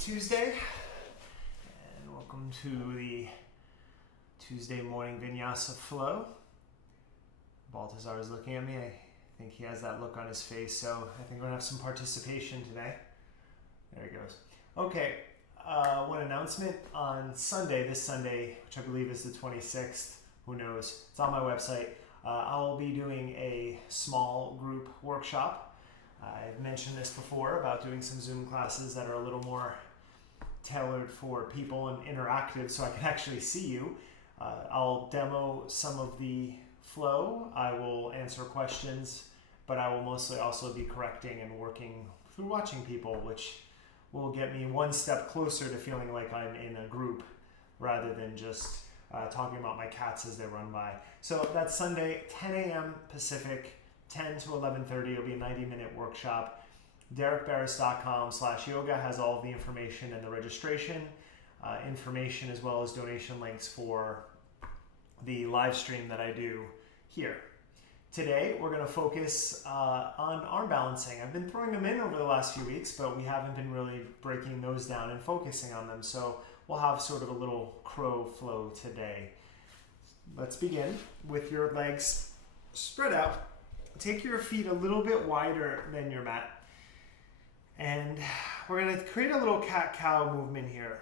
Tuesday, and welcome to the Tuesday morning vinyasa flow. Baltazar is looking at me. I think he has that look on his face, so I think we're gonna have some participation today. There he goes. Okay, one announcement on Sunday, this Sunday, which I believe is the 26th, who knows, it's on my website. I'll be doing a small group workshop. I've mentioned this before about doing some Zoom classes that are a little more tailored for people and interactive so I can actually see you. I'll demo some of the flow. I will answer questions, but I will mostly also be correcting and working through watching people, which will get me one step closer to feeling like I'm in a group rather than just talking about my cats as they run by. So that's Sunday, 10 a.m. Pacific, 10 to 11:30. It'll be a 90-minute workshop. DerekBarris.com/yoga has all of the information and the registration information, as well as donation links for the live stream that I do here. Today we're going to focus on arm balancing. I've been throwing them in over the last few weeks, but we haven't been really breaking those down and focusing on them. So we'll have sort of a little crow flow today. Let's begin with your legs spread out. Take your feet a little bit wider than your mat. And we're going to create a little cat-cow movement here.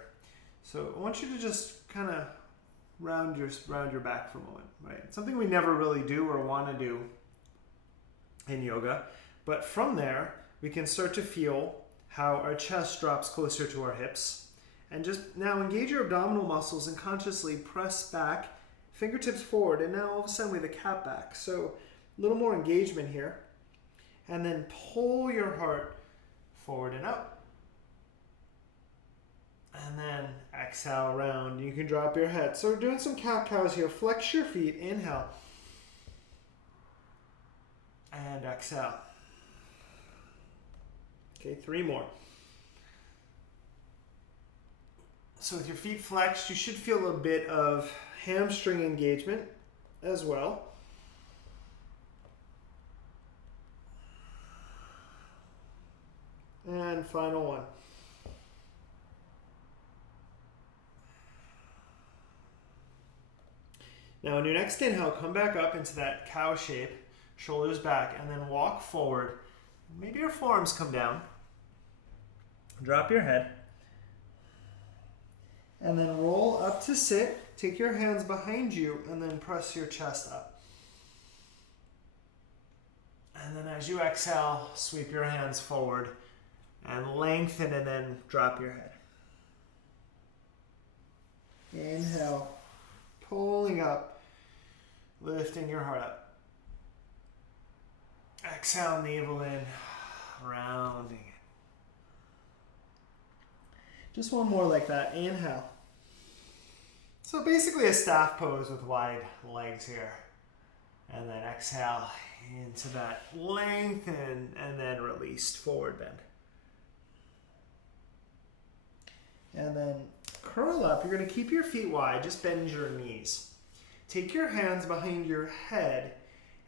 So I want you to just kind of round your back for a moment, right? It's something we never really do or want to do in yoga. But from there, we can start to feel how our chest drops closer to our hips. And just now engage your abdominal muscles and consciously press back, fingertips forward, and now all of a sudden we have a cat back. So a little more engagement here. And then pull your heart forward and up. And then exhale around. You can drop your head. So we're doing some cat-cows here. Flex your feet. Inhale. And exhale. Okay, 3 more. So with your feet flexed, you should feel a bit of hamstring engagement as well. And final one. Now on your next inhale, come back up into that cow shape, shoulders back, and then walk forward. Maybe your forearms come down. Drop your head. And then roll up to sit. Take your hands behind you and then press your chest up. And then as you exhale, sweep your hands forward and lengthen and then drop your head. Inhale, pulling up, lifting your heart up. Exhale, navel in, rounding it. Just one more like that. Inhale. So basically a staff pose with wide legs here. And then exhale into that lengthen and then release, forward bend. And then curl up. You're going to keep your feet wide. Just bend your knees. Take your hands behind your head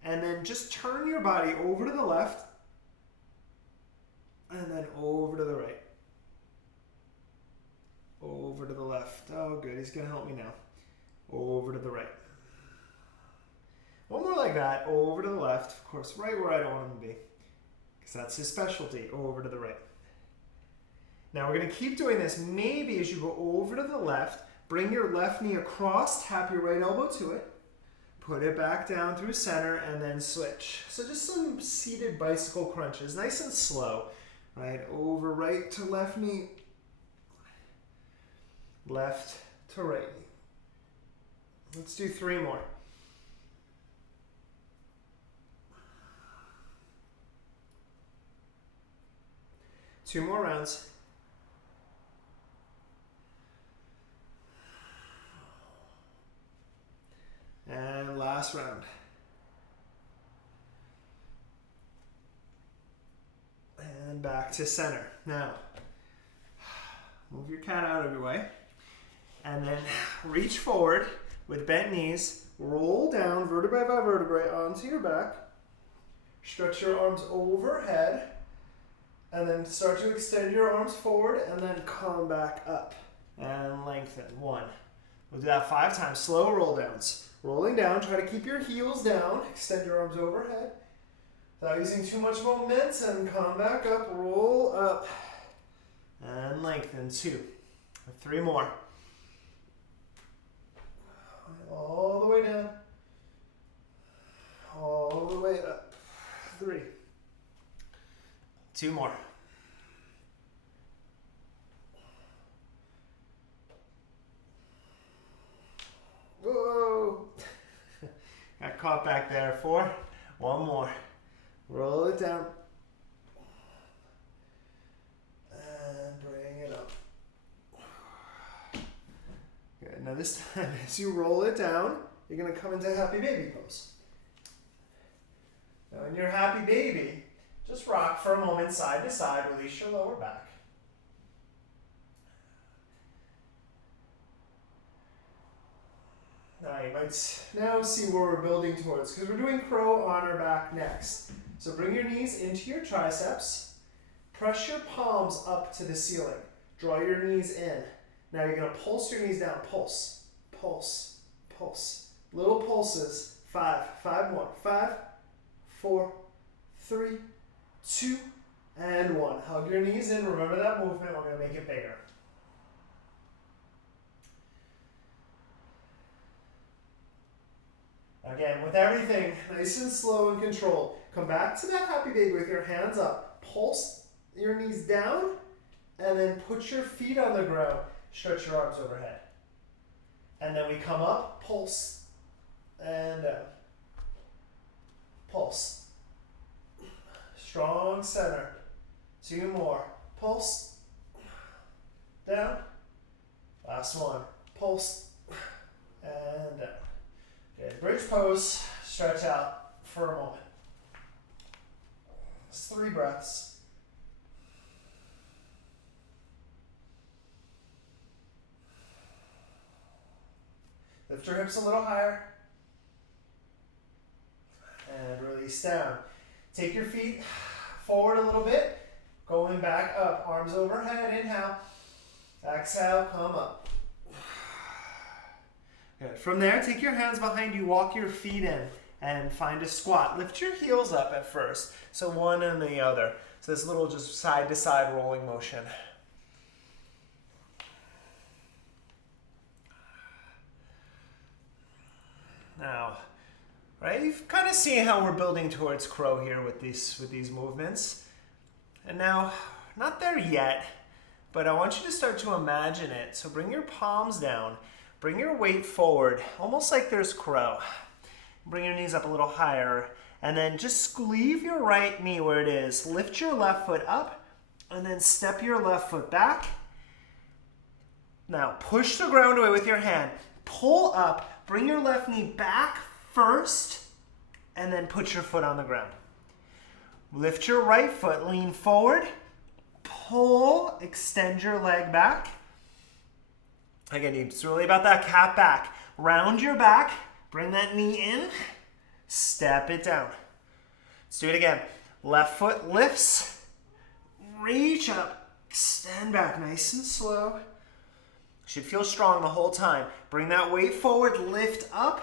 and then just turn your body over to the left and then over to the right. Over to the left. Oh, good. He's going to help me now. Over to the right. One more like that. Over to the left. Of course, right where I don't want him to be, because that's his specialty. Over to the right. Now we're going to keep doing this. Maybe as you go over to the left, bring your left knee across, tap your right elbow to it, put it back down through center, and then switch. So just some seated bicycle crunches, nice and slow. Right, over right to left knee, left to right knee. Let's do 3 more. Two more rounds. And last round. And back to center. Now, move your cat out of your way. And then reach forward with bent knees. Roll down vertebrae by vertebrae onto your back. Stretch your arms overhead. And then start to extend your arms forward and then come back up. And lengthen. 1. We'll do that 5 times. Slow roll downs. Rolling down, try to keep your heels down. Extend your arms overhead. Without using too much momentum, come back up, roll up. And lengthen. 2. 3 more. All the way down. All the way up. 3. 2 more. Whoa. Got caught back there. 4. 1 more. Roll it down. And bring it up. Good. Now this time, as you roll it down, you're going to come into happy baby pose. Now in your happy baby, just rock for a moment side to side. Release your lower back. Now you might now see where we're building towards, because we're doing crow on our back next. So bring your knees into your triceps. Press your palms up to the ceiling. Draw your knees in. Now you're going to pulse your knees down. Pulse, pulse, pulse. Little pulses. 5. 5 more. 5, 4, 3, 2, and 1. Hug your knees in. Remember that movement. We're going to make it bigger. Again, with everything nice and slow and controlled. Come back to that happy baby with your hands up. Pulse your knees down, and then put your feet on the ground. Stretch your arms overhead. And then we come up, pulse, and down. Pulse. Strong center. 2 more. Pulse. Down. Last one. Pulse. And down. Good. Bridge pose. Stretch out for a moment. It's 3 breaths. Lift your hips a little higher. And release down. Take your feet forward a little bit. Going back up. Arms overhead. Inhale. Exhale. Come up. Good. From there, take your hands behind you. Walk your feet in and find a squat. Lift your heels up at first. So one and the other. So this little just side to side rolling motion. Now, right, you've kind of seen how we're building towards crow here with these movements. And now, not there yet, but I want you to start to imagine it. So bring your palms down, bring your weight forward, almost like there's crow. Bring your knees up a little higher, and then just leave your right knee where it is. Lift your left foot up, and then step your left foot back. Now, push the ground away with your hand. Pull up. Bring your left knee back first, and then put your foot on the ground. Lift your right foot, lean forward, pull, extend your leg back. Again, it's really about that cat back. Round your back, bring that knee in, step it down. Let's do it again. Left foot lifts, reach up, extend back nice and slow. Should feel strong the whole time. Bring that weight forward, lift up.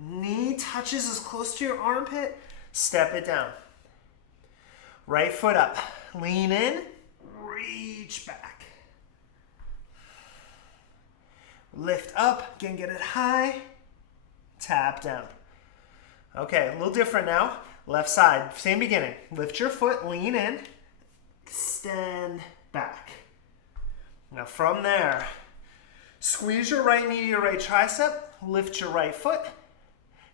Knee touches as close to your armpit. Step it down. Right foot up. Lean in, reach back. Lift up, again, get it high. Tap down. Okay, a little different now. Left side, same beginning. Lift your foot, lean in, extend back. Now from there, squeeze your right knee to your right tricep, lift your right foot,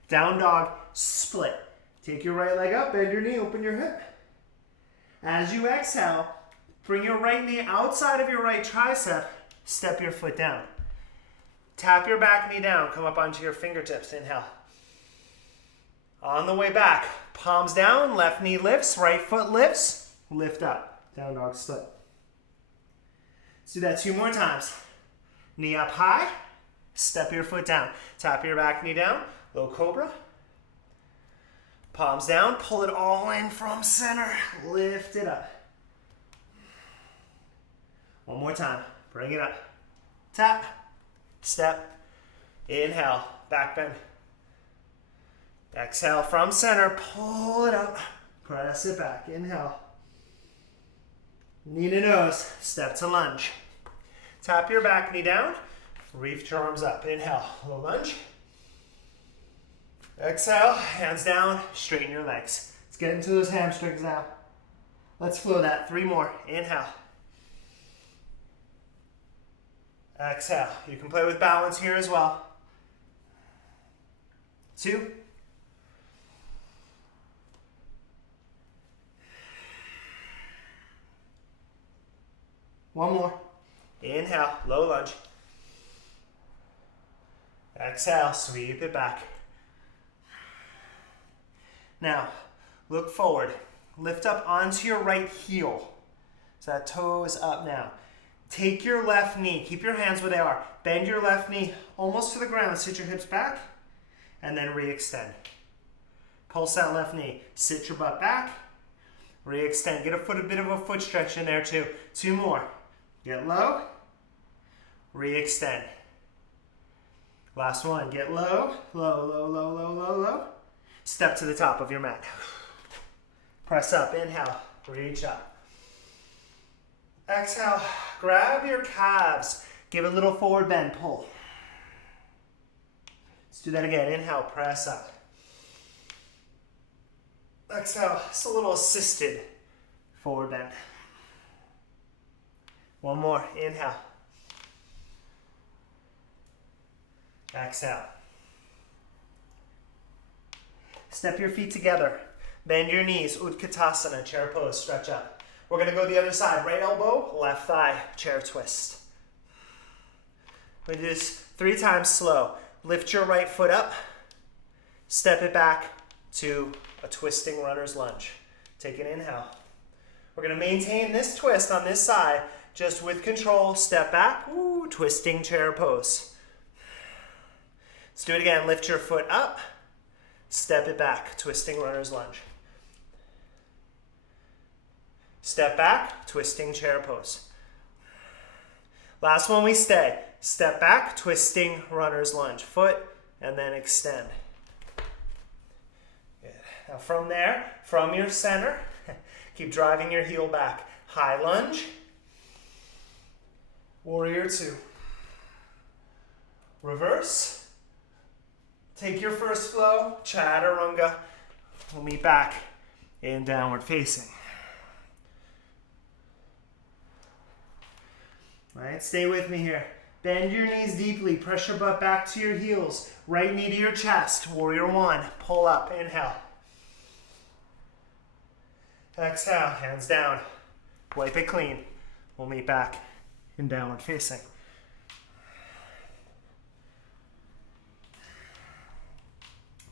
down dog, split. Take your right leg up, bend your knee, open your hip. As you exhale, bring your right knee outside of your right tricep, step your foot down. Tap your back knee down, come up onto your fingertips, inhale. On the way back, palms down, left knee lifts, right foot lifts, lift up, down dog split. Let's do that 2 more times. Knee up high, step your foot down. Tap your back knee down, low cobra. Palms down, pull it all in from center, lift it up. One more time. Bring it up. Tap. Step. Inhale. Back bend. Exhale from center. Pull it up. Press it back. Inhale. Knee to nose. Step to lunge. Tap your back knee down. Reach your arms up. Inhale. Low lunge. Exhale. Hands down. Straighten your legs. Let's get into those hamstrings now. Let's flow that. 3 more. Inhale. Exhale. You can play with balance here as well. 2. 1 more. Inhale, low lunge. Exhale, sweep it back. Now, look forward. Lift up onto your right heel. So that toe is up now. Take your left knee, keep your hands where they are. Bend your left knee almost to the ground. Sit your hips back, and then re-extend. Pulse that left knee. Sit your butt back, re-extend. Get a bit of a foot stretch in there too. 2 more. Get low, re-extend. Last one, get low, low, low, low, low, low, low. Step to the top of your mat. Press up, inhale, reach up. Exhale, grab your calves. Give a little forward bend, pull. Let's do that again, inhale, press up. Exhale, just a little assisted forward bend. 1 more, inhale. Exhale. Step your feet together. Bend your knees, Utkatasana, chair pose, stretch up. We're gonna go the other side. Right elbow, left thigh, chair twist. We do this 3 times slow. Lift your right foot up. Step it back to a twisting runner's lunge. Take an inhale. We're gonna maintain this twist on this side. Just with control, step back, ooh, twisting chair pose. Let's do it again. Lift your foot up, step it back, twisting runner's lunge. Step back, twisting chair pose. Last one, we stay. Step back, twisting runner's lunge. Foot, and then extend. Good. Now from there, from your center, keep driving your heel back. High lunge. Warrior 2. Reverse. Take your first flow, chaturanga. We'll meet back in downward facing. All right, stay with me here. Bend your knees deeply. Press your butt back to your heels. Right knee to your chest. Warrior 1. Pull up. Inhale. Exhale. Hands down. Wipe it clean. We'll meet back in downward facing.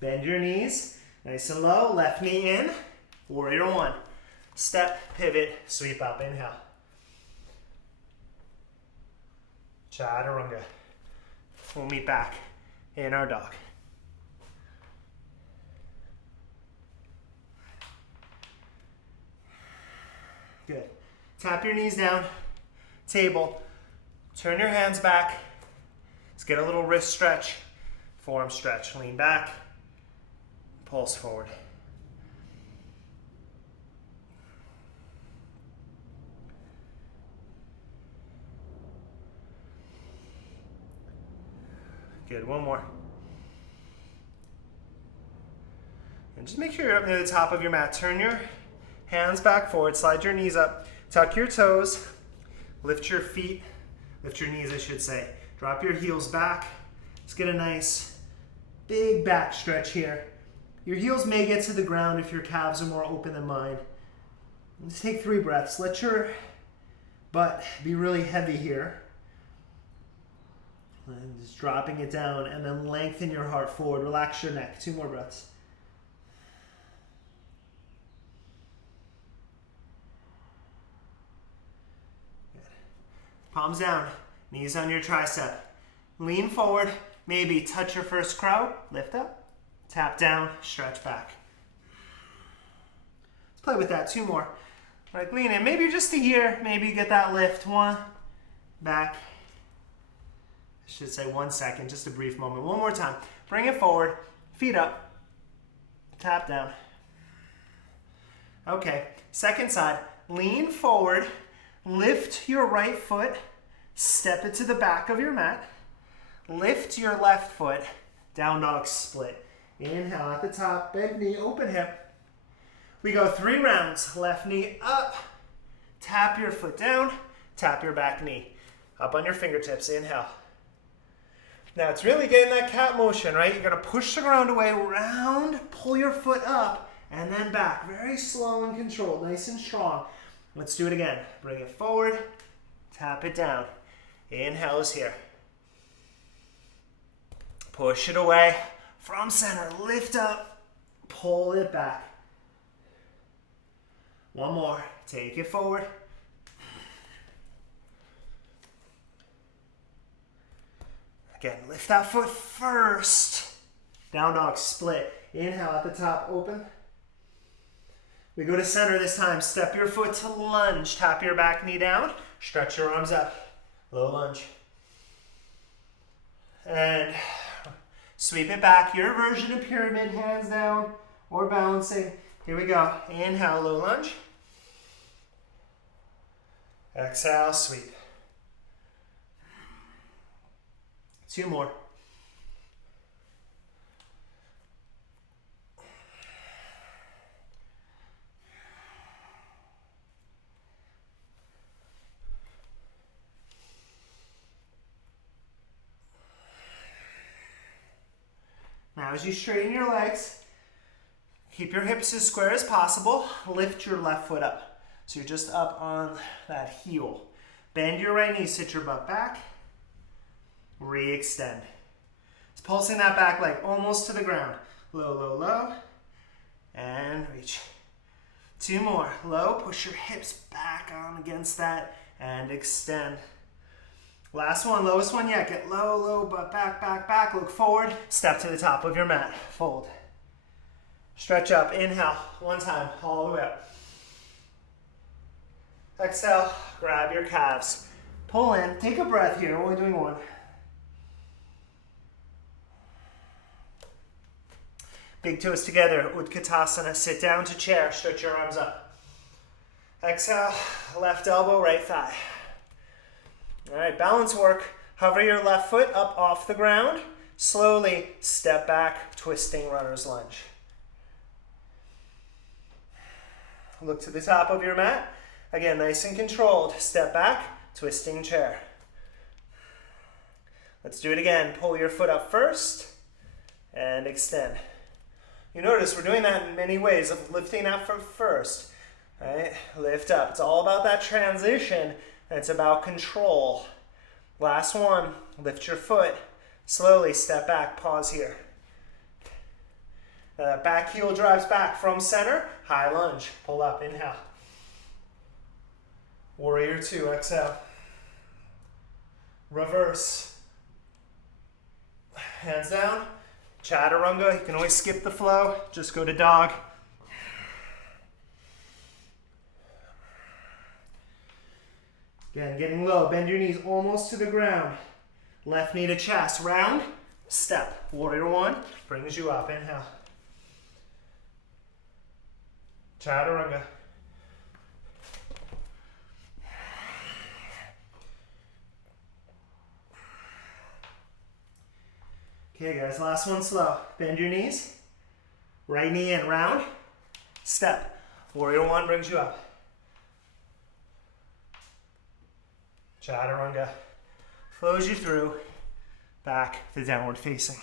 Bend your knees, nice and low, left knee in, warrior 1. Step, pivot, sweep up, inhale. Chaturanga. We'll meet back in our dog. Good. Tap your knees down. Table. Turn your hands back. Let's get a little wrist stretch. Forearm stretch. Lean back. Pulse forward. Good. 1 more. And just make sure you're up near the top of your mat. Turn your hands back forward. Slide your knees up. Tuck your toes. Lift your feet. Lift your knees, I should say. Drop your heels back. Let's get a nice big back stretch here. Your heels may get to the ground if your calves are more open than mine. Let's take 3 breaths. Let your butt be really heavy here. And just dropping it down, and then lengthen your heart forward. Relax your neck. 2 more breaths. Good. Palms down. Knees on your tricep. Lean forward. Maybe touch your first crow. Lift up. Tap down. Stretch back. Let's play with that. 2 more. All right, lean in. Maybe just a year. Maybe get that lift. 1, back. I should say 1 second, just a brief moment. One more time. Bring it forward, feet up, tap down. Okay, second side. Lean forward, lift your right foot, step it to the back of your mat. Lift your left foot, down dog split. Inhale at the top, bend knee, open hip. We go 3 rounds. Left knee up, tap your foot down, tap your back knee. Up on your fingertips, inhale. Now it's really getting that cat motion, right? You're gonna push the ground away, round, pull your foot up, and then back. Very slow and controlled, nice and strong. Let's do it again. Bring it forward, tap it down. Inhale is here. Push it away from center, lift up, pull it back. One more, take it forward. Again, lift that foot first. Down dog split. Inhale at the top, open. We go to center this time. Step your foot to lunge. Tap your back knee down. Stretch your arms up. Low lunge. And sweep it back. Your version of pyramid, hands down or balancing. Here we go. Inhale, low lunge. Exhale, sweep. 2 more. Now as you straighten your legs, keep your hips as square as possible. Lift your left foot up. So you're just up on that heel. Bend your right knee, sit your butt back. Re-extend. It's pulsing that back leg almost to the ground. Low, low, low. And reach. 2 more. Low, push your hips back on against that and extend. Last one, lowest one yet. Get low, low, butt back, back, back. Look forward. Step to the top of your mat. Fold. Stretch up. Inhale. 1 time. All the way up. Exhale. Grab your calves. Pull in. Take a breath here. Only doing 1. Big toes together. Utkatasana. Sit down to chair. Stretch your arms up. Exhale. Left elbow, right thigh. All right, balance work. Hover your left foot up off the ground. Slowly step back, twisting runner's lunge. Look to the top of your mat. Again, nice and controlled. Step back, twisting chair. Let's do it again. Pull your foot up first and extend. You notice we're doing that in many ways of lifting that foot first. Right? Lift up. It's all about that transition. It's about control. Last one. Lift your foot. Slowly step back. Pause here. Now that back heel drives back from center. High lunge. Pull up. Inhale. Warrior 2. Exhale. Reverse. Hands down. Chaturanga. You can always skip the flow. Just go to dog. Again, getting low. Bend your knees almost to the ground. Left knee to chest. Round. Step. Warrior 1 brings you up. Inhale. Chaturanga. Okay, guys, last one slow. Bend your knees. Right knee in. Round. Step. Warrior 1 brings you up. Chaturanga flows you through back to downward facing.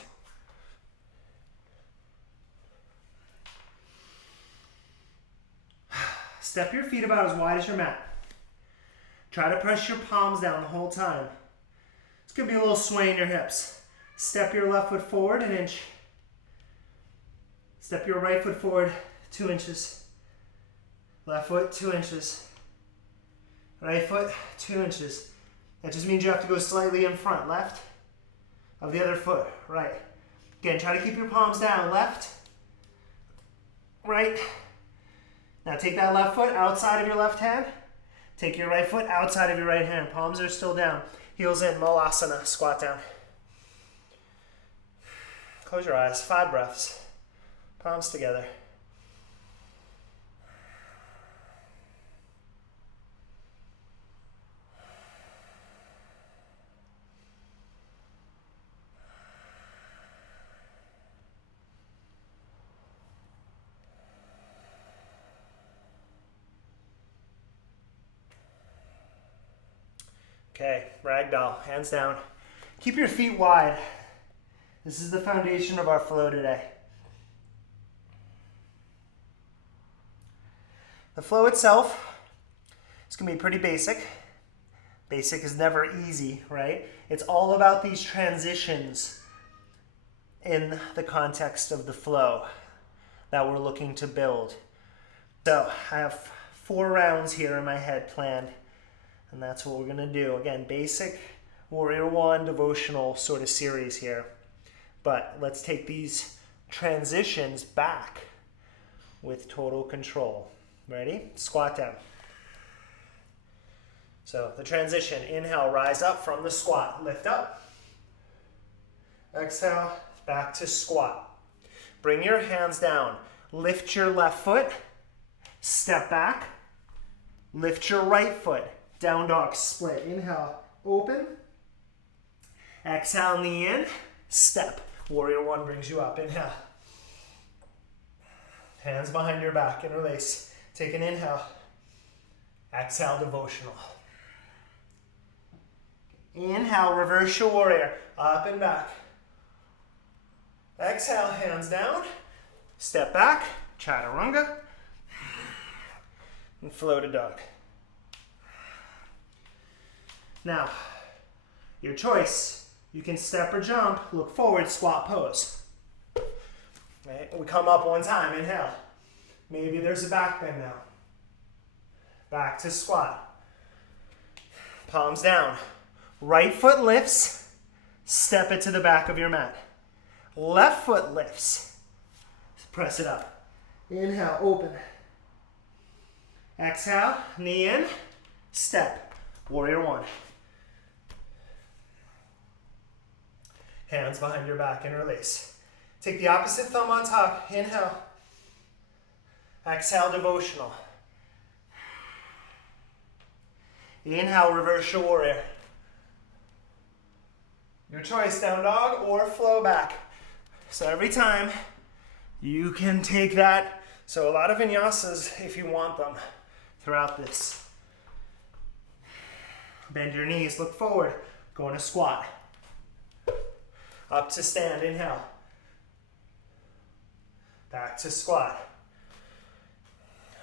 Step your feet about as wide as your mat. Try to press your palms down the whole time. It's going to be a little sway in your hips. Step your left foot forward 1 inch. Step your right foot forward 2 inches. Left foot 2 inches. Right foot 2 inches. That just means you have to go slightly in front, left of the other foot, right. Again, try to keep your palms down, left, right. Now take that left foot outside of your left hand, Take your right foot outside of your right hand. Palms are still down. Heels in, Malasana, squat down. Close your eyes, 5 breaths. Palms together. Okay, ragdoll, hands down. Keep your feet wide. This is the foundation of our flow today. The flow itself is going to be pretty basic. Basic is never easy, right? It's all about these transitions in the context of the flow that we're looking to build. So I have 4 rounds here in my head planned. And that's what we're going to do. Again, basic Warrior One devotional sort of series here. But let's take these transitions back with total control. Ready? Squat down. So the transition, inhale, rise up from the squat. Lift up. Exhale, back to squat. Bring your hands down. Lift your left foot. Step back. Lift your right foot. Down dog split. Inhale, open. Exhale, knee in. Step. Warrior One brings you up. Inhale. Hands behind your back. Interlace. Take an inhale. Exhale, devotional. Inhale, reverse your warrior. Up and back. Exhale, hands down. Step back. Chaturanga. And flow to dog. Now, your choice. You can step or jump, look forward, squat pose. Right? We come up one time, inhale. Maybe there's a back bend now. Back to squat. Palms down. Right foot lifts, step it to the back of your mat. Left foot lifts, press it up. Inhale, open. Exhale, knee in, step. Warrior One. Hands behind your back, interlace. Take the opposite thumb on top. Inhale. Exhale, devotional. Inhale, reverse your warrior. Your choice, down dog or flow back. So every time you can take that. So a lot of vinyasas if you want them throughout this. Bend your knees, look forward. Go in a squat. Up to stand, inhale. Back to squat.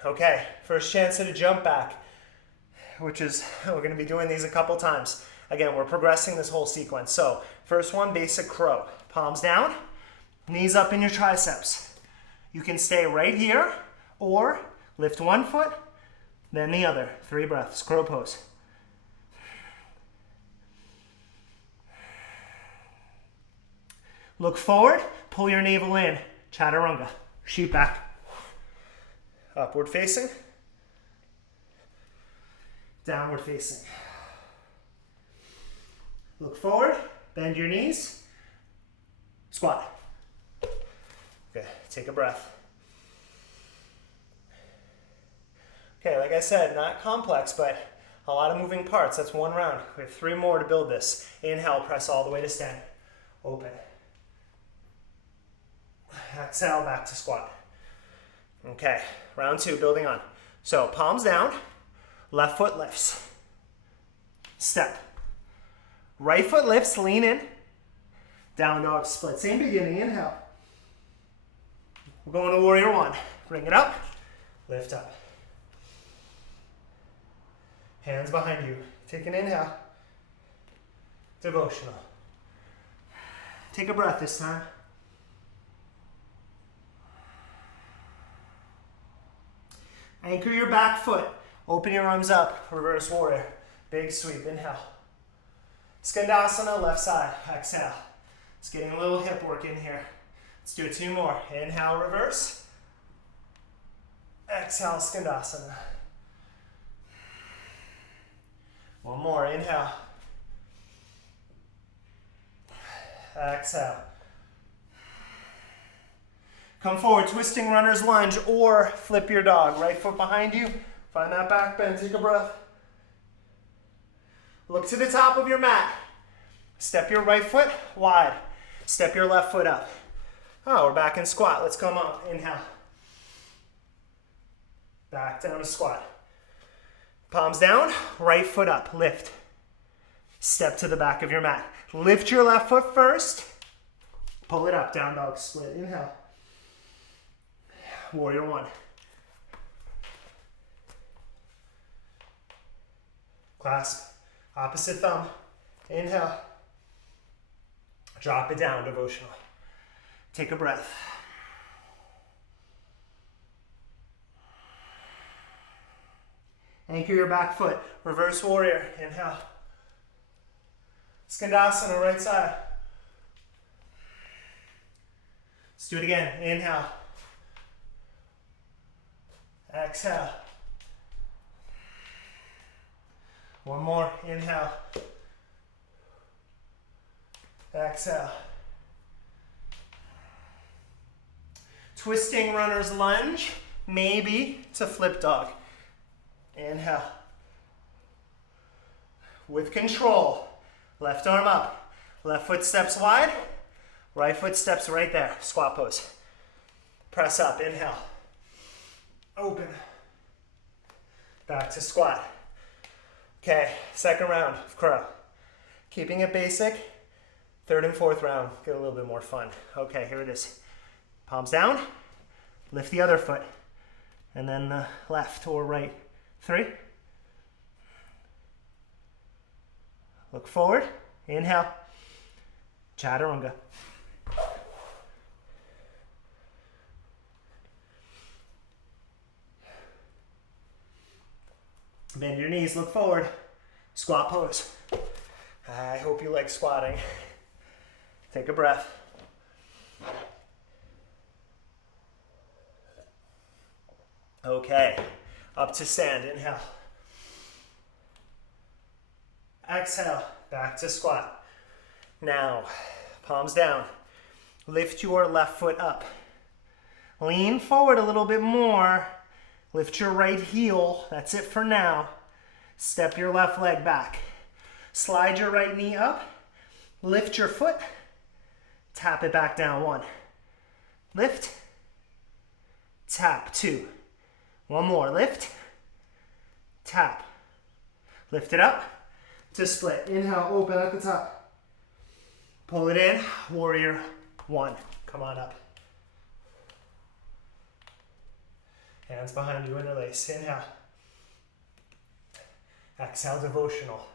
Okay, first chance at a jump back, which is, we're going to be doing these a couple times. Again, we're progressing this whole sequence. So, first one, basic crow. Palms down, knees up in your triceps. You can stay right here, or lift one foot, then the other. 3 breaths, crow pose. Look forward, pull your navel in, chaturanga. Shoot back. Upward facing. Downward facing. Look forward, bend your knees, squat. Okay, take a breath. Okay, like I said, not complex, but a lot of moving parts. That's 1 round. We have 3 more to build this. Inhale, press all the way to stand. Open. Exhale, back to squat. Okay, round 2, building on. So palms down, left foot lifts. Step. Right foot lifts, lean in. Down dog split. Same beginning, inhale. We're going to warrior one. Bring it up, lift up. Hands behind you. Take an inhale. Devotional. Take a breath this time. Anchor your back foot. Open your arms up. Reverse warrior. Big sweep. Inhale. Skandasana, left side. Exhale. It's getting a little hip work in here. Let's do 2 more. Inhale, reverse. Exhale, Skandasana. One more, inhale. Exhale. Come forward, twisting runner's lunge or flip your dog. Right foot behind you, find that back bend, take a breath. Look to the top of your mat. Step your right foot wide. Step your left foot up. Oh, we're back in squat. Let's come up. Inhale. Back down to squat. Palms down, right foot up, lift. Step to the back of your mat. Lift your left foot first. Pull it up, down dog split. Inhale. Warrior one. Clasp, opposite thumb. Inhale. Drop it down, devotional. Take a breath. Anchor your back foot. Reverse warrior. Inhale. Skandasana, right side. Let's do it again. Inhale. Exhale. One more. Inhale. Exhale. Twisting runner's lunge, maybe to flip dog. Inhale. With control. Left arm up. Left foot steps wide. Right foot steps right there. Squat pose. Press up. Inhale. Open. Back to squat. Okay, second round of crow. Keeping it basic. Third and fourth round, get a little bit more fun. Okay, here it is. Palms down. Lift the other foot. And then the left or right. 3. Look forward. Inhale. Chaturanga. Bend your knees, look forward. Squat pose. I hope you like squatting. Take a breath. Okay, up to stand, inhale. Exhale, back to squat. Now, palms down. Lift your left foot up. Lean forward a little bit more. Lift your right heel, that's it for now. Step your left leg back. Slide your right knee up. Lift your foot. Tap it back down, 1. Lift. Tap, 2. One more, lift. Tap. Lift it up to split. Inhale, open at the top. Pull it in, warrior 1. Come on up. Hands behind you, interlace. Inhale. Exhale, devotional.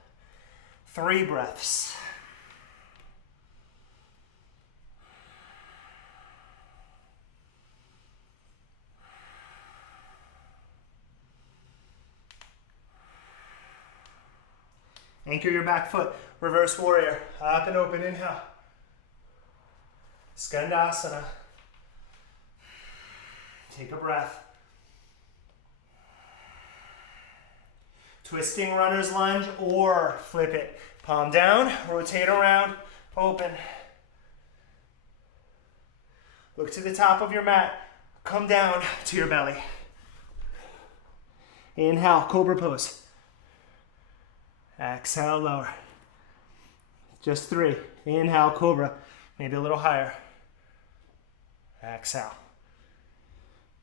3 breaths. Anchor your back foot. Reverse warrior. Up and open. Inhale. Skandasana. Take a breath. Twisting runner's lunge or flip it. Palm down, rotate around, open. Look to the top of your mat. Come down to your belly. Inhale, cobra pose. Exhale, lower. Just 3. Inhale, cobra. Maybe a little higher. Exhale.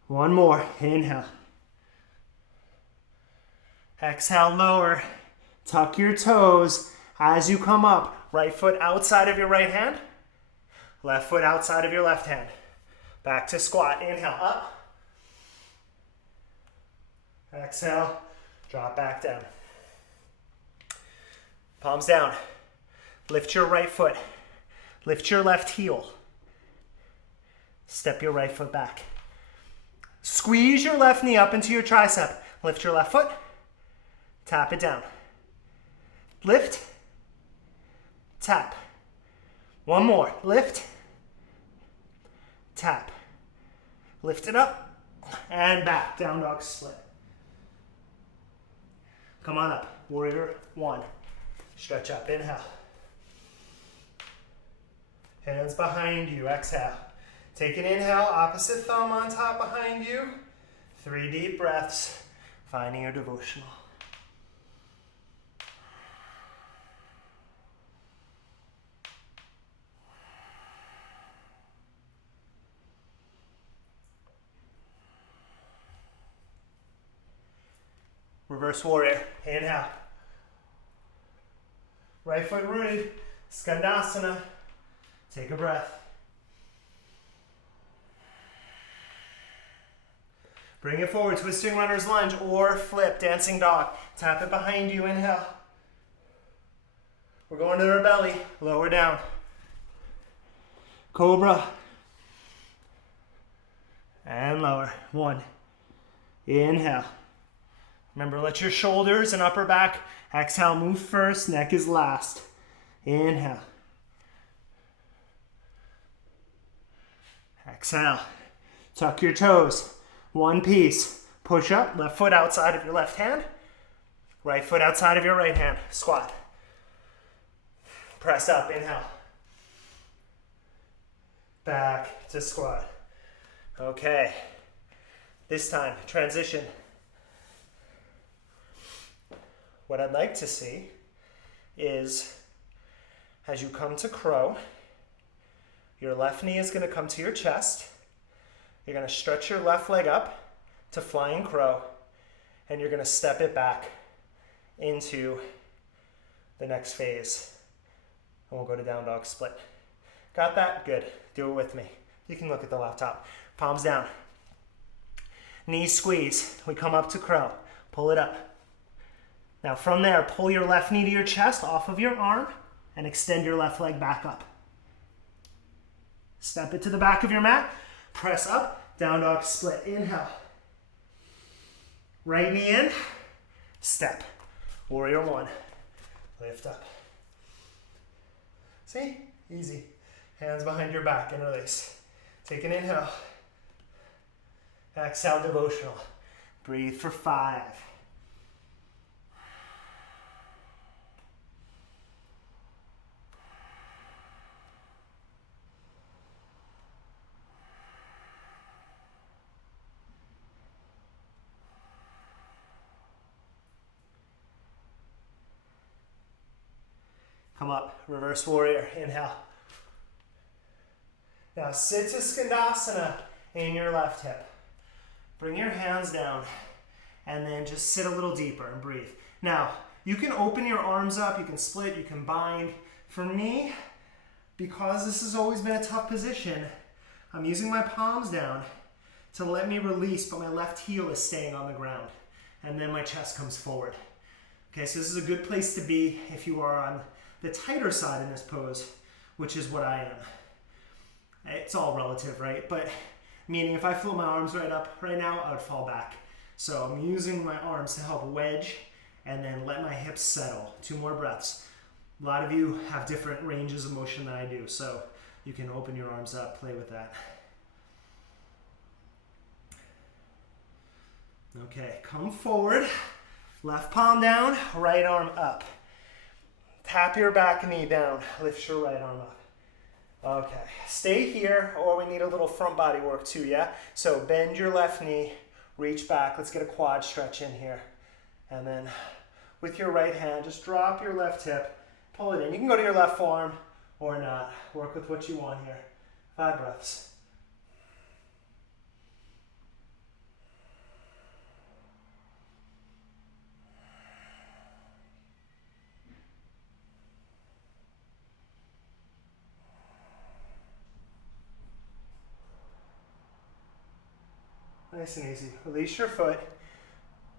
One more. Inhale. Exhale, lower. Tuck your toes as you come up. Right foot outside of your right hand. Left foot outside of your left hand. Back to squat. Inhale, up. Exhale, drop back down. Palms down. Lift your right foot. Lift your left heel. Step your right foot back. Squeeze your left knee up into your tricep. Lift your left foot. Tap it down. Lift. Tap. One more. Lift. Tap. Lift it up. And back. Down dog split. Come on up. warrior one. Stretch up, inhale. Hands behind you, exhale. Take an inhale, opposite thumb on top behind you. 3 deep breaths, finding your devotional. Reverse warrior, inhale. Right foot rooted, Skandasana. Take a breath. Bring it forward, twisting runner's lunge or flip, dancing dog. Tap it behind you, inhale. We're going to our belly, lower down. Cobra. And lower, 1. Inhale. Remember, let your shoulders and upper back, exhale, move first, neck is last. Inhale. Exhale. Tuck your toes. One piece. Push up, left foot outside of your left hand. Right foot outside of your right hand. Squat. Press up, inhale. Back to squat. Okay. This time, transition. What I'd like to see is, as you come to crow, your left knee is going to come to your chest. You're going to stretch your left leg up to flying crow, and you're going to step it back into the next phase. And we'll go to down dog split. Got that? Good. Do it with me. You can look at the laptop. Palms down. Knees squeeze. We come up to crow. Pull it up. Now from there, pull your left knee to your chest off of your arm and extend your left leg back up. Step it to the back of your mat. Press up, down dog split. Inhale. Right knee in, step. Warrior one. Lift up. See? Easy. Hands behind your back and release. Take an inhale. Exhale, devotional. Breathe for 5. Come up, reverse warrior, inhale. Now sit to Skandasana in your left hip. Bring your hands down and then just sit a little deeper and breathe. Now, you can open your arms up, you can split, you can bind. For me, because this has always been a tough position, I'm using my palms down to let me release, but my left heel is staying on the ground. And then my chest comes forward. Okay, so this is a good place to be if you are on the tighter side in this pose, which is what I am. It's all relative, right? But meaning if I float my arms right up right now, I would fall back. So I'm using my arms to help wedge and then let my hips settle. 2 more breaths. A lot of you have different ranges of motion than I do, so you can open your arms up, play with that. Okay, come forward. Left palm down, right arm up. Tap your back knee down, lift your right arm up. Okay, stay here, or we need a little front body work too, yeah? So bend your left knee, reach back. Let's get a quad stretch in here. And then with your right hand, just drop your left hip, pull it in. You can go to your left forearm or not. Work with what you want here. 5 breaths. Nice and easy. Release your foot.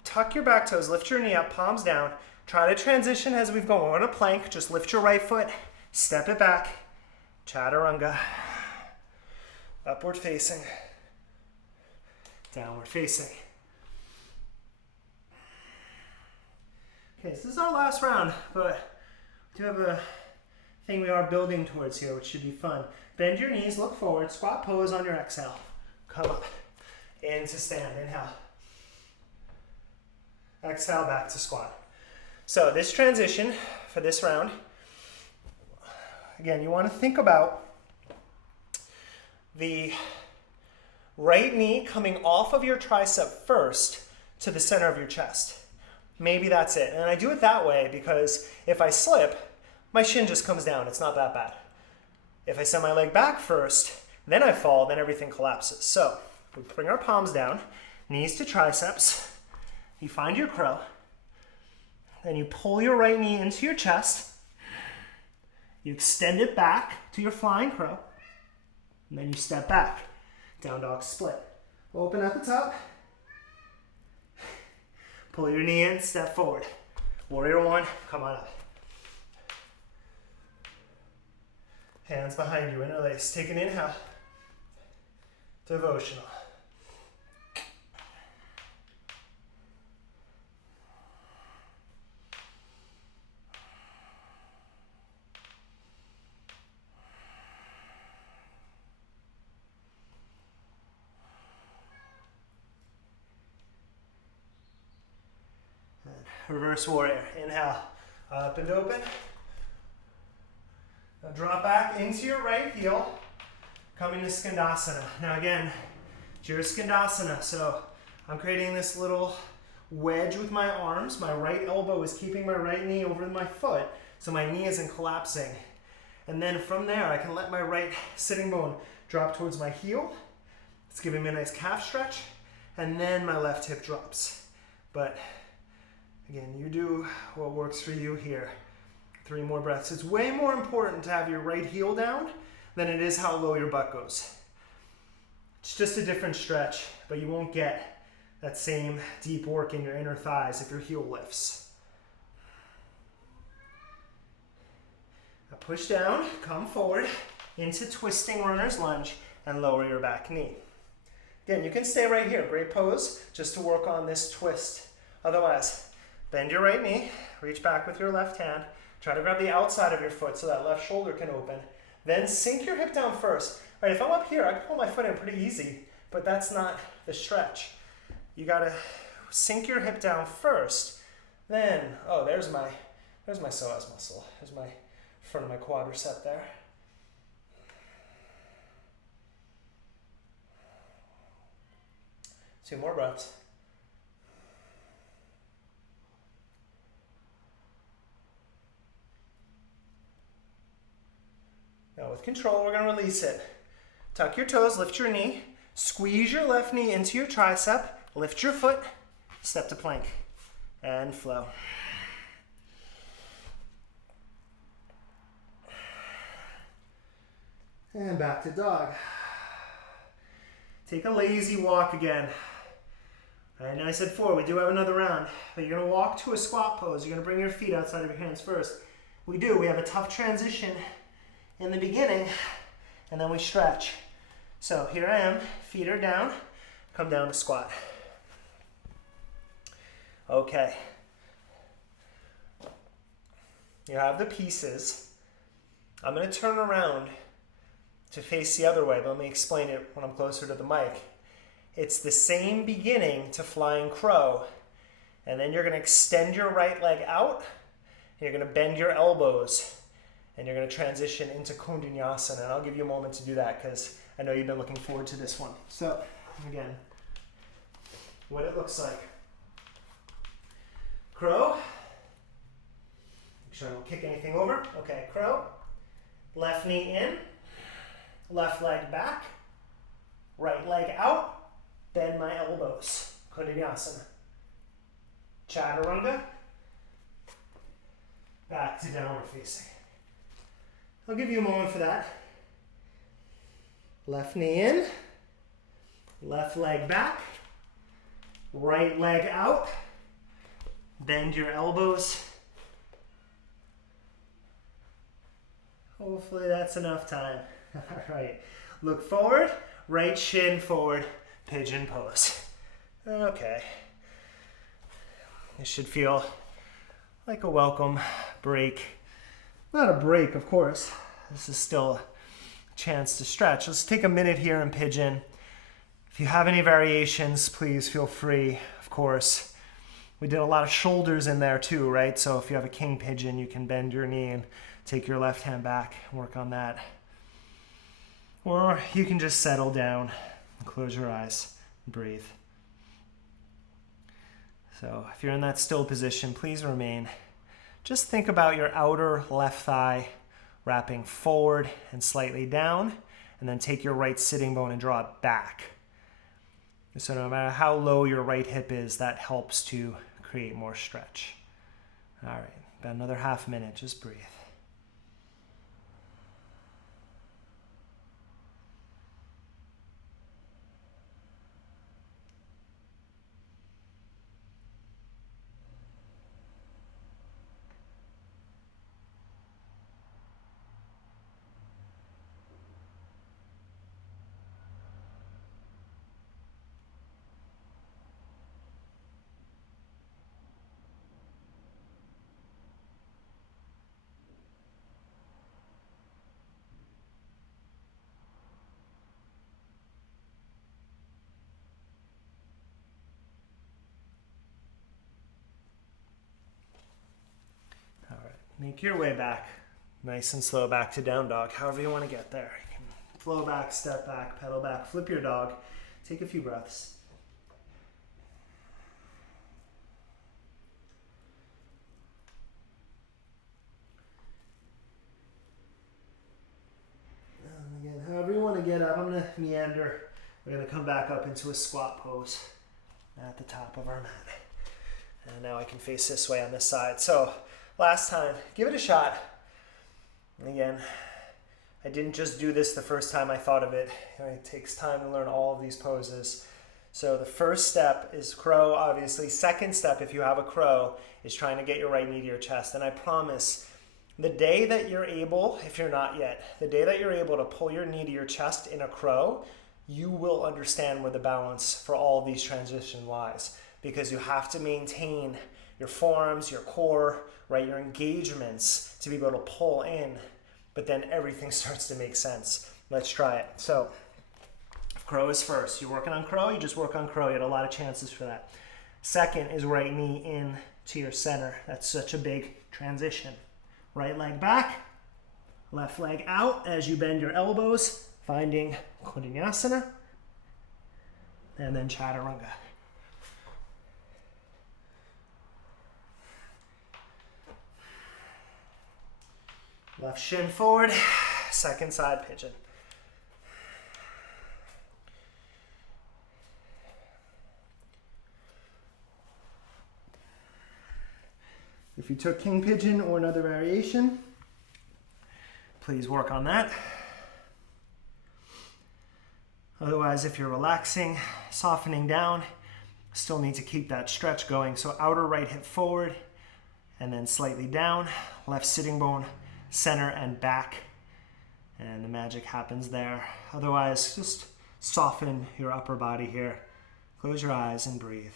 Tuck your back toes. Lift your knee up. Palms down. Try to transition as we've gone. We're on a plank. Just lift your right foot. Step it back. Chaturanga. Upward facing. Downward facing. Okay, so this is our last round, but we do have a thing we are building towards here, which should be fun. Bend your knees. Look forward. Squat pose on your exhale. Come up. Into stand, inhale. Exhale, back to squat. So this transition for this round, again, you want to think about the right knee coming off of your tricep first to the center of your chest. Maybe that's it. And I do it that way because if I slip, my shin just comes down. It's not that bad. If I send my leg back first, then I fall, then everything collapses. So we bring our palms down, knees to triceps. You find your crow. Then you pull your right knee into your chest. You extend it back to your flying crow. And then you step back. Down dog split. Open at the top. Pull your knee in, step forward. Warrior one, come on up. Hands behind you, interlace. Take an inhale. Devotional. Reverse warrior. Inhale, up and open. Now drop back into your right heel, coming to Skandasana. Now again, it's your Skandasana, so I'm creating this little wedge with my arms. My right elbow is keeping my right knee over my foot, so my knee isn't collapsing. And then from there, I can let my right sitting bone drop towards my heel. It's giving me a nice calf stretch, and then my left hip drops. But again, you do what works for you here. 3 more breaths. It's way more important to have your right heel down than it is how low your butt goes. It's just a different stretch, but you won't get that same deep work in your inner thighs if your heel lifts. Now push down, come forward into twisting runner's lunge and lower your back knee. Again, you can stay right here. Great pose just to work on this twist. Otherwise, bend your right knee, reach back with your left hand, try to grab the outside of your foot so that left shoulder can open. Then sink your hip down first. All right, if I'm up here, I can pull my foot in pretty easy, but that's not the stretch. You gotta sink your hip down first. Then, oh, there's my psoas muscle. There's my front of my quadricep there. Two more breaths. Now with control, we're gonna release it. Tuck your toes, lift your knee, squeeze your left knee into your tricep, lift your foot, step to plank, and flow. And back to dog. Take a lazy walk again. I know I said 4, we do have another round, but you're gonna walk to a squat pose. You're gonna bring your feet outside of your hands first. We have a tough transition in the beginning, and then we stretch. So here I am, feet are down, come down to squat. Okay. You have the pieces. I'm gonna turn around to face the other way, but let me explain it when I'm closer to the mic. It's the same beginning to flying crow, and then you're gonna extend your right leg out, and you're gonna bend your elbows, and you're gonna transition into Kundanyasana, and I'll give you a moment to do that because I know you've been looking forward to this one. So, again, what it looks like. Crow. Make sure I don't kick anything over. Okay, crow. Left knee in, left leg back, right leg out, bend my elbows. Kundanyasana. Chaturanga. Back to downward facing. I'll give you a moment for that. Left knee in, left leg back, right leg out, bend your elbows. Hopefully that's enough time. All right, look forward, right shin forward, pigeon pose. Okay. This should feel like a welcome break. Not a break, of course. This is still a chance to stretch. Let's take a minute here in pigeon. If you have any variations, please feel free, of course, We did a lot of shoulders in there too, right? So if you have a king pigeon, you can bend your knee and take your left hand back and work on that. Or you can just settle down, close your eyes, and breathe. So if you're in that still position, please remain. Just think about your outer left thigh wrapping forward and slightly down, and then take your right sitting bone and draw it back. So no matter how low your right hip is, that helps to create more stretch. All right, about another half minute, just breathe. Make your way back, nice and slow, back to down dog, however you want to get there. You can flow back, step back, pedal back, flip your dog. Take a few breaths. And again, however you want to get up, I'm going to meander. We're going to come back up into a squat pose at the top of our mat. And now I can face this way on this side. So last time, give it a shot. And again, I didn't just do this the first time I thought of it. It takes time to learn all of these poses. So the first step is crow, obviously. Second step, if you have a crow, is trying to get your right knee to your chest. And I promise, the day that you're able, if you're not yet, the day that you're able to pull your knee to your chest in a crow, you will understand where the balance for all of these transitions lies. Because you have to maintain your forearms, your core, right, your engagements to be able to pull in, but then everything starts to make sense. Let's try it. So, crow is first. You're working on crow, you just work on crow. You had a lot of chances for that. Second is right knee in to your center. That's such a big transition. Right leg back, left leg out as you bend your elbows, finding Kondyasana, and then Chaturanga. Left shin forward, second side pigeon. If you took king pigeon or another variation, please work on that. Otherwise, if you're relaxing, softening down, still need to keep that stretch going. So outer right hip forward and then slightly down, left sitting bone, center and back, and the magic happens there. Otherwise, just soften your upper body here. Close your eyes and breathe.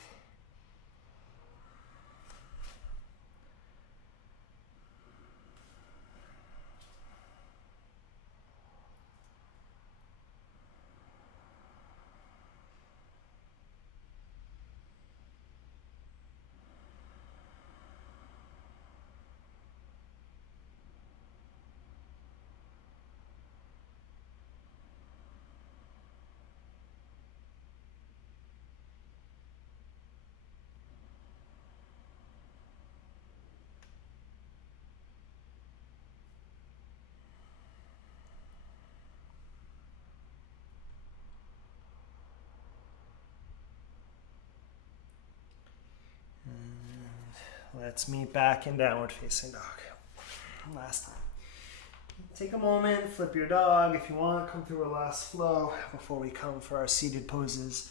Let's meet back in downward facing dog. Last time. Take a moment, flip your dog if you want, come through our last flow before we come for our seated poses.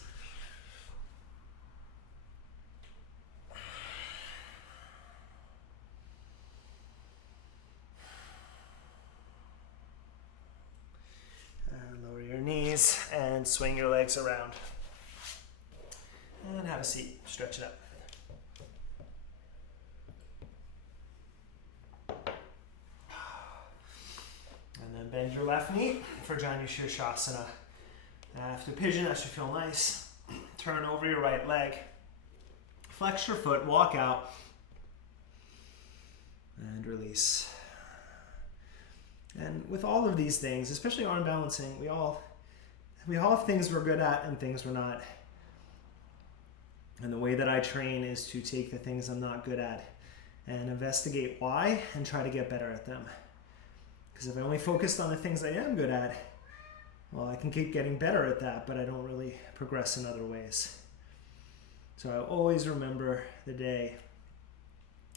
And lower your knees and swing your legs around. And have a seat, stretch it up. Bend your left knee for Janu Shirshasana. After pigeon, that should feel nice. Turn over your right leg. Flex your foot, walk out, and release. And with all of these things, especially arm balancing, we all have things we're good at and things we're not. And the way that I train is to take the things I'm not good at and investigate why and try to get better at them. Because if I only focused on the things I am good at, well, I can keep getting better at that, but I don't really progress in other ways. So I always remember the day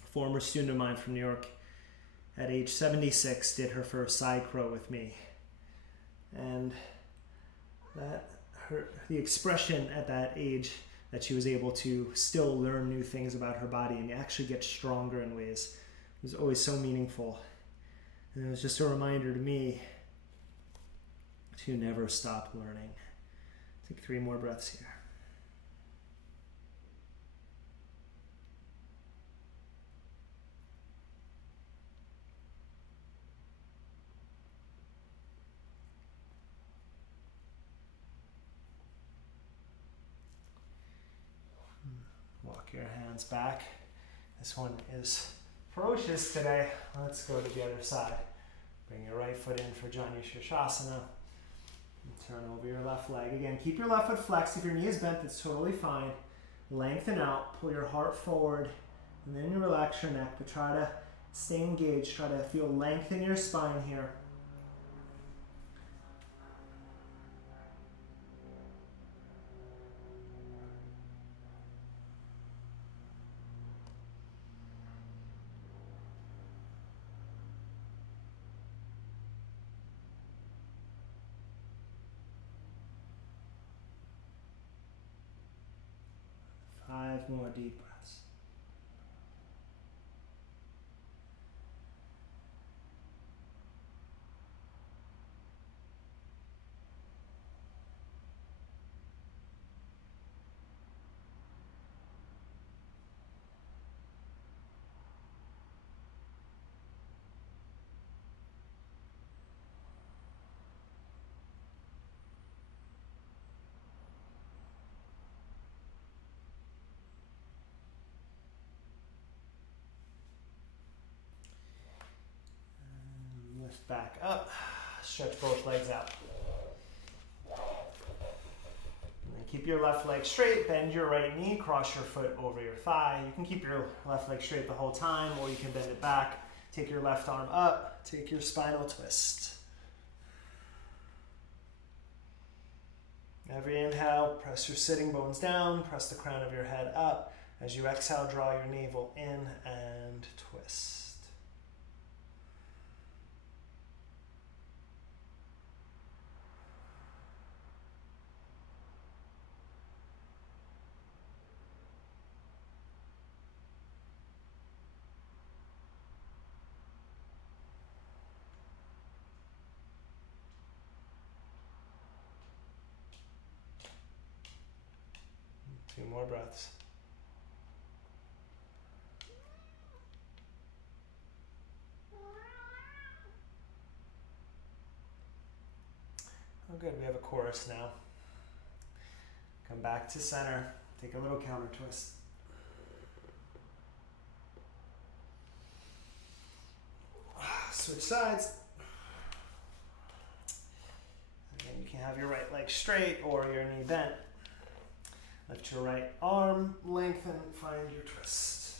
a former student of mine from New York at age 76 did her first side crow with me. And the expression at that age that she was able to still learn new things about her body and actually get stronger in ways was always so meaningful. And it was just a reminder to me to never stop learning. Take 3 more breaths here. Walk your hands back. This one is ferocious today. Let's go to the other side. Bring your right foot in for Janu Shirshasana. Turn over your left leg. Again, keep your left foot flexed. If your knee is bent, that's totally fine. Lengthen out. Pull your heart forward. And then you relax your neck. But try to stay engaged. Try to feel length in your spine here. Five more deep breaths. Lift back up, stretch both legs out. And then keep your left leg straight, bend your right knee, cross your foot over your thigh. You can keep your left leg straight the whole time, or you can bend it back. Take your left arm up, take your spinal twist. Every inhale, press your sitting bones down, press the crown of your head up. As you exhale, draw your navel in and twist. Two more breaths. Oh, good. We have a chorus now. Come back to center. Take a little counter twist. Switch sides. Again, you can have your right leg straight or your knee bent. Lift your right arm, lengthen, find your twist.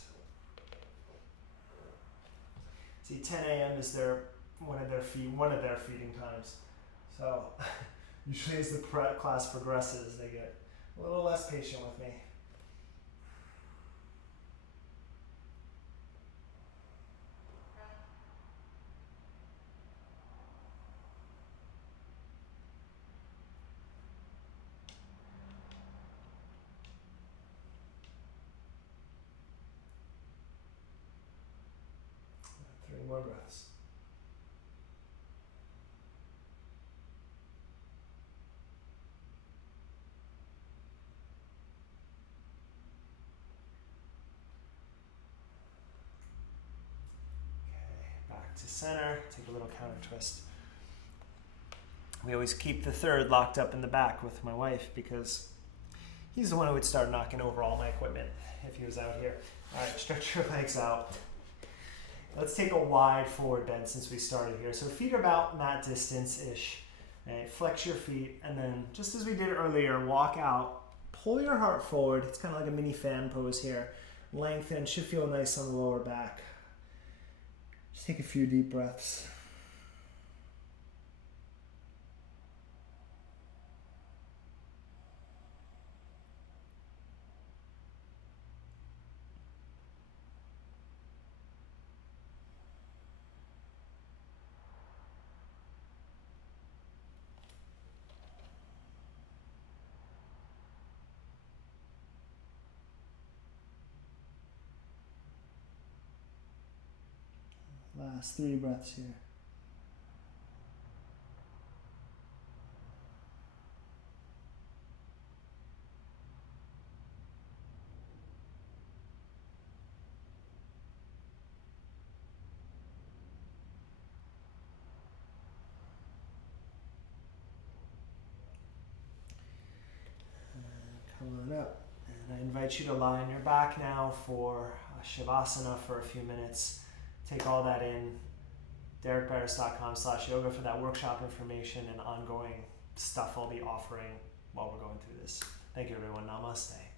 See, 10 a.m. is one of their feeding times. So usually as the class progresses, they get a little less patient with me. Three more breaths. To center, take a little counter twist. We always keep the third locked up in the back with my wife because He's the one who would start knocking over all my equipment if he was out here. All right, stretch your legs out. Let's take a wide forward bend since we started here. So feet are about mat distance-ish. Right, flex your feet, and then just as we did earlier, walk out. Pull your heart forward. It's kind of like a mini fan pose here. Lengthen, should feel nice on the lower back. Just take a few deep breaths. Last 3 breaths here. Come on up. And I invite you to lie on your back now for Shavasana for a few minutes. Take all that in. DerekBarris.com/yoga for that workshop information and ongoing stuff I'll be offering while we're going through this. Thank you, everyone. Namaste.